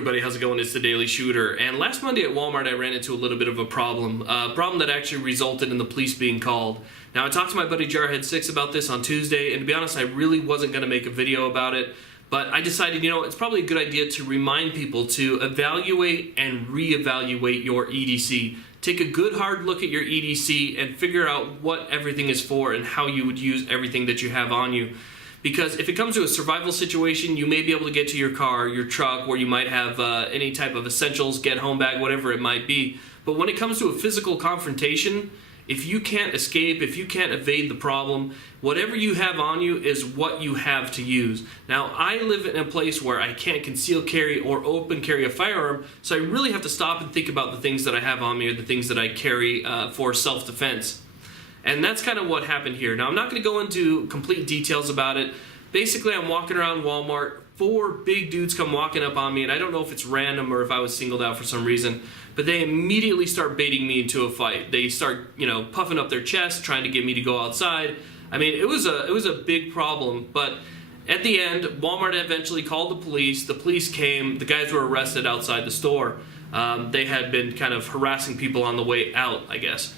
everybody, how's it going? It's the Daily Shooter, and last Monday at Walmart I ran into a little bit of a problem that actually resulted in the police being called. Now I talked to my buddy Jarhead6 about this on Tuesday, and to be honest I really wasn't going to make a video about it, but I decided, you know, it's probably a good idea to remind people to evaluate and reevaluate your EDC. Take a good hard look at your EDC and figure out what everything is for and how you would use everything that you have on you. Because if it comes to a survival situation, you may be able to get to your car, your truck, where you might have any type of essentials, get home bag, whatever it might be. But when it comes to a physical confrontation, if you can't escape, if you can't evade the problem, whatever you have on you is what you have to use. Now, I live in a place where I can't conceal carry or open carry a firearm, so I really have to stop and think about the things that I have on me or the things that I carry for self-defense. And that's kind of what happened here. Now, I'm not going to go into complete details about it. Basically, I'm walking around Walmart. 4 big dudes come walking up on me, and I don't know if it's random or if I was singled out for some reason, but they immediately start baiting me into a fight. They start, you know, puffing up their chest, trying to get me to go outside. I mean, it was a big problem, but at the end, Walmart eventually called the police. The police came. The guys were arrested outside the store. They had been kind of harassing people on the way out, I guess.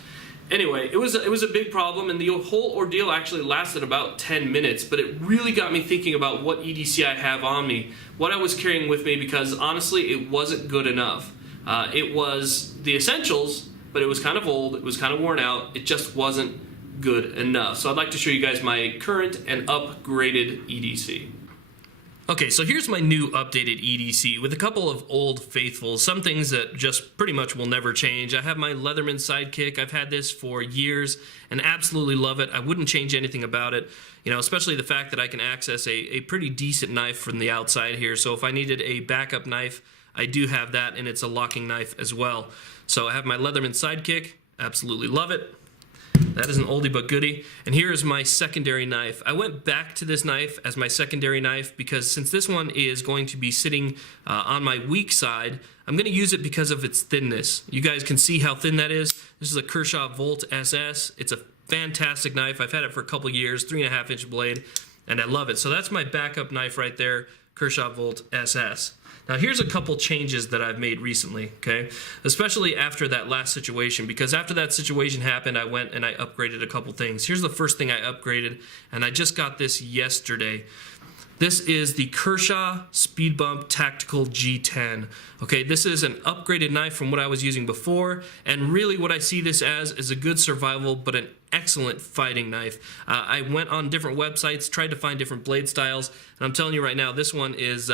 Anyway, it was a big problem, and the whole ordeal actually lasted about 10 minutes, but it really got me thinking about what EDC I have on me, what I was carrying with me, because honestly, it wasn't good enough. It was the essentials, but it was kind of old, it was kind of worn out, it just wasn't good enough. So I'd like to show you guys my current and upgraded EDC. Okay, so here's my new updated EDC with a couple of old faithfuls, some things that just pretty much will never change. I have my Leatherman Sidekick. I've had this for years and absolutely love it. I wouldn't change anything about it, you know, especially the fact that I can access a pretty decent knife from the outside here. So if I needed a backup knife, I do have that, and it's a locking knife as well. So I have my Leatherman Sidekick, absolutely love it. That is an oldie but goodie. And here is my secondary knife. I went back to this knife as my secondary knife because since this one is going to be sitting on my weak side, I'm going to use it because of its thinness. You guys can see how thin that is. This is a Kershaw Volt Ss. It's a fantastic knife. I've had it for a couple years, 3.5-inch blade, and I love it. So that's my backup knife right there, Kershaw Volt Ss. Now here's a couple changes that I've made recently, okay? Especially after that last situation, because after that situation happened, I went and I upgraded a couple things. Here's the first thing I upgraded, and I just got this yesterday. This is the Kershaw Speed Bump Tactical G10. Okay, this is an upgraded knife from what I was using before, and really what I see this as is a good survival, but an excellent fighting knife. I went on different websites, tried to find different blade styles, and I'm telling you right now, this one is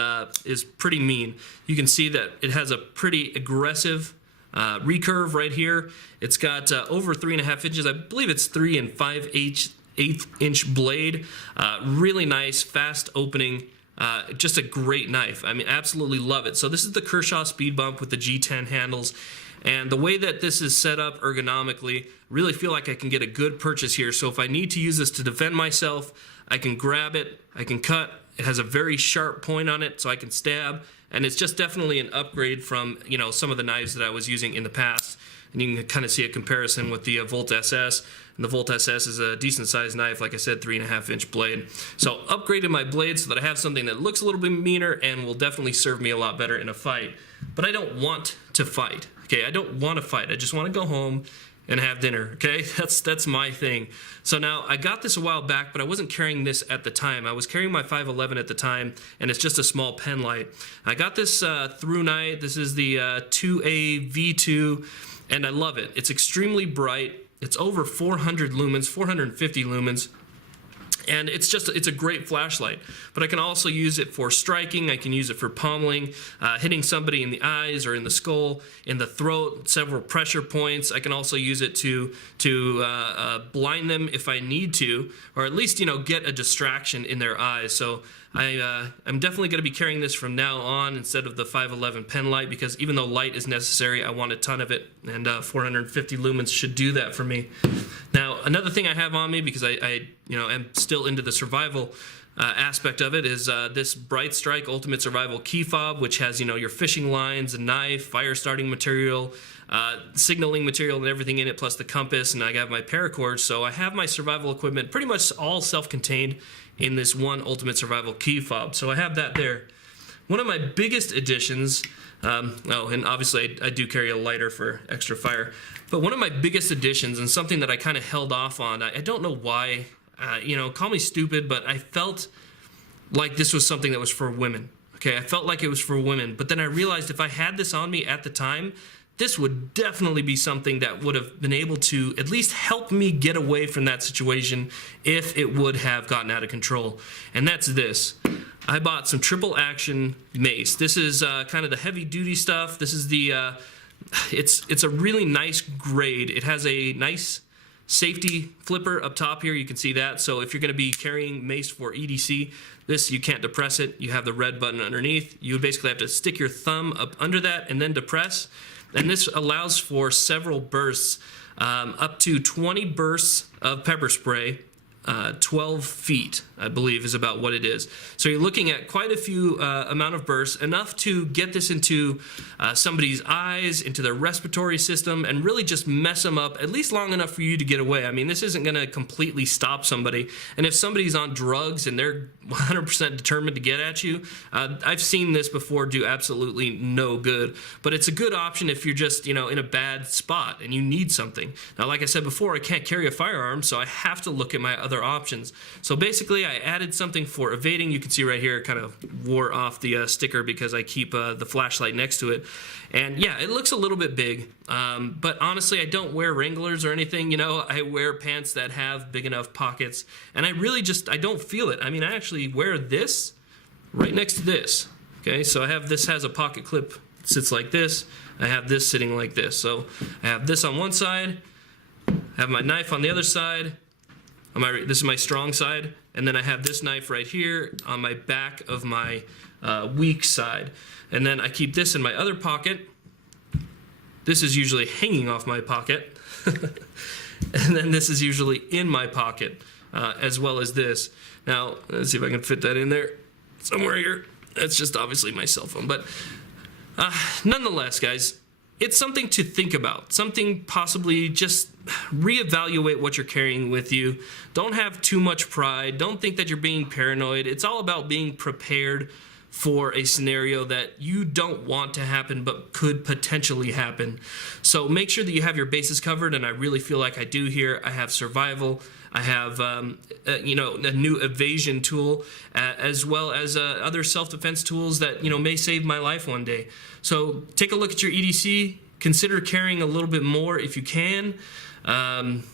pretty mean. You can see that it has a pretty aggressive recurve right here. It's got over 3.5 inches. I believe it's 3 5/8" blade. Really nice, fast opening. Just a great knife. I mean, absolutely love it. So this is the Kershaw Speed Bump with the G10 handles. And the way that this is set up ergonomically, really feel like I can get a good purchase here. So if I need to use this to defend myself, I can grab it, I can cut. It has a very sharp point on it, so I can stab. And it's just definitely an upgrade from, you know, some of the knives that I was using in the past. And you can kind of see a comparison with the Volt Ss. And the Volt Ss is a decent sized knife, like I said, 3.5-inch blade. So upgraded my blade so that I have something that looks a little bit meaner and will definitely serve me a lot better in a fight. But I don't want to fight. Okay, I don't want to fight. I just want to go home and have dinner. Okay, that's my thing. So now I got this a while back, but I wasn't carrying this at the time. I was carrying my 511 at the time, and it's just a small pen light. I got this through night. This is the 2A V2, and I love it. It's extremely bright. It's over 400 lumens, 450 lumens. And it's a great flashlight, but I can also use it for striking. I can use it for pommeling, hitting somebody in the eyes or in the skull, in the throat, several pressure points. I can also use it to blind them if I need to, or at least, you know, get a distraction in their eyes. So I'm definitely going to be carrying this from now on instead of the 511 pen light, because even though light is necessary, I want a ton of it, and 450 lumens should do that for me. Now, another thing I have on me, because I am still into the survival aspect of it, is this Bright Strike Ultimate Survival Key Fob, which has, you know, your fishing lines, a knife, fire starting material, signaling material and everything in it, plus the compass, and I have my paracord. So I have my survival equipment pretty much all self-contained in this one Ultimate Survival Key Fob. So I have that there. One of my biggest additions, oh, and obviously I do carry a lighter for extra fire, but one of my biggest additions, and something that I kind of held off on, I don't know why, you know, call me stupid, but I felt like this was something that was for women. Okay, I felt like it was for women, but then I realized if I had this on me at the time, this would definitely be something that would have been able to at least help me get away from that situation if it would have gotten out of control. And that's this. I bought some triple action mace. This is kind of the heavy duty stuff. This is the, it's a really nice grade. It has a nice safety flipper up top here. You can see that. So if you're going to be carrying mace for EDC, this, you can't depress it. You have the red button underneath. You basically have to stick your thumb up under that and then depress. And this allows for several bursts, up to 20 bursts of pepper spray. 12 feet, I believe, is about what it is. So you're looking at quite a few amount of bursts, enough to get this into somebody's eyes, into their respiratory system, and really just mess them up, at least long enough for you to get away. I mean, this isn't going to completely stop somebody. And if somebody's on drugs and they're 100% determined to get at you, I've seen this before do absolutely no good. But it's a good option if you're just, you know, in a bad spot and you need something. Now, like I said before, I can't carry a firearm, so I have to look at my other options. So basically I added something for evading. You can see right here it kind of wore off the sticker because I keep the flashlight next to it. And yeah, it looks a little bit big, but honestly I don't wear Wranglers or anything. You know, I wear pants that have big enough pockets, and I really just, I don't feel it. I mean, I actually wear this right next to this. Okay, so I have, this has a pocket clip that sits like this. I have this sitting like this. So I have this on one side, I have my knife on the other side. This is my strong side, and then I have this knife right here on my back of my weak side. And then I keep this in my other pocket. This is usually hanging off my pocket. And then this is usually in my pocket, as well as this. Now, let's see if I can fit that in there somewhere here. That's just obviously my cell phone. But nonetheless, guys, it's something to think about, something possibly just reevaluate what you're carrying with you. Don't have too much pride. Don't think that you're being paranoid. It's all about being prepared for a scenario that you don't want to happen but could potentially happen. So make sure that you have your bases covered, and I really feel like I do here. I have survival. I have, you know, a new evasion tool, as well as other self-defense tools that, you know, may save my life one day. So take a look at your EDC. Consider carrying a little bit more if you can, and,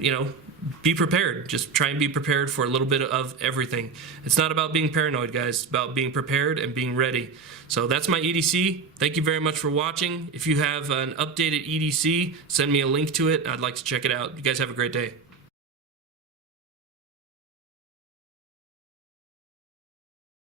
you know, be prepared. Just try and be prepared for a little bit of everything. It's not about being paranoid, guys. It's about being prepared and being ready. So that's my EDC. Thank you very much for watching. If you have an updated EDC, send me a link to it. I'd like to check it out. You guys have a great day.